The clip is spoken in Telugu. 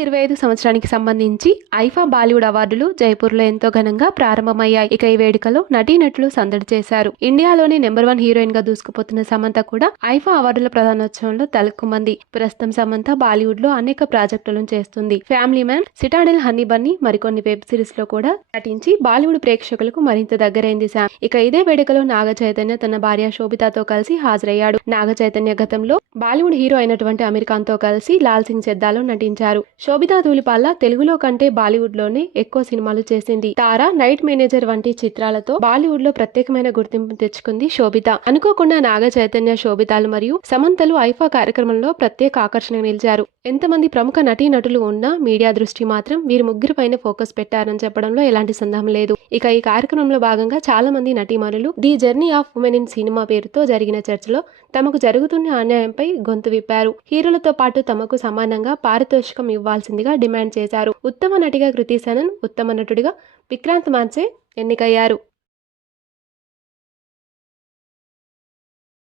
2025 సంవత్సరానికి సంబంధించి ఐఫా బాలీవుడ్ అవార్డులు జైపూర్లో ఎంతో ఘనంగా ప్రారంభమయ్యాయి. ఇక ఈ వేడుకలో నటీనటులు సందడి చేశారు. ఇండియాలోని నెంబర్ 1 హీరోయిన్ గా దూసుకుపోతున్న సమంత కూడా ఐఫా అవార్డుల ప్రధానోత్సవంలో తలక్కుమంది. ప్రస్తుతం సమంత బాలీవుడ్ లో అనేక ప్రాజెక్టులను చేస్తుంది. Family man, Citadel, honey Bunny మరికొన్ని వెబ్ సిరీస్ లో కూడా నటించి బాలీవుడ్ ప్రేక్షకులకు మరింత దగ్గరైంది. ఇక ఇదే వేడుకలో నాగ చైతన్య తన భార్య శోభితాతో కలిసి హాజరయ్యాడు. నాగ చైతన్య గతంలో బాలీవుడ్ హీరో అయినటువంటి అమీర్ ఖాన్ తో కలిసి లాల్ సింగ్ చెద్దాలో నటించారు. శోభితా ధూళిపాల తెలుగులో కంటే బాలీవుడ్ లోనే ఎక్కువ సినిమాలు చేసింది. తారా, నైట్ మేనేజర్ వంటి చిత్రాలతో బాలీవుడ్ లో ప్రత్యేకమైన గుర్తింపు తెచ్చుకుంది శోభిత. అనుకోకుండా నాగ చైతన్య, శోభితాలు మరియు సమంతలు ఐఫా కార్యక్రమంలో ప్రత్యేక ఆకర్షణగా నిలిచారు. ఎంతమంది ప్రముఖ నటీనటులు ఉన్నా మీడియా దృష్టి మాత్రం వీరి ముగ్గురు పైన ఫోకస్ పెట్టారని చెప్పడంలో ఎలాంటి సందేహం లేదు. ఇక ఈ కార్యక్రమంలో భాగంగా చాలా మంది నటీమణులు the journey of women in cinema పేరుతో జరిగిన చర్చలో తమకు జరుగుతున్న అన్యాయంపై గొంతు విప్పారు. హీరోలతో పాటు తమకు సమానంగా పారితోషికం ఇవ్వాల్సిందిగా డిమాండ్ చేశారు. ఉత్తమ నటిగా కృతి సనన్, ఉత్తమ నటుడిగా విక్రాంత్ మాన్సే ఎన్నికయ్యారు.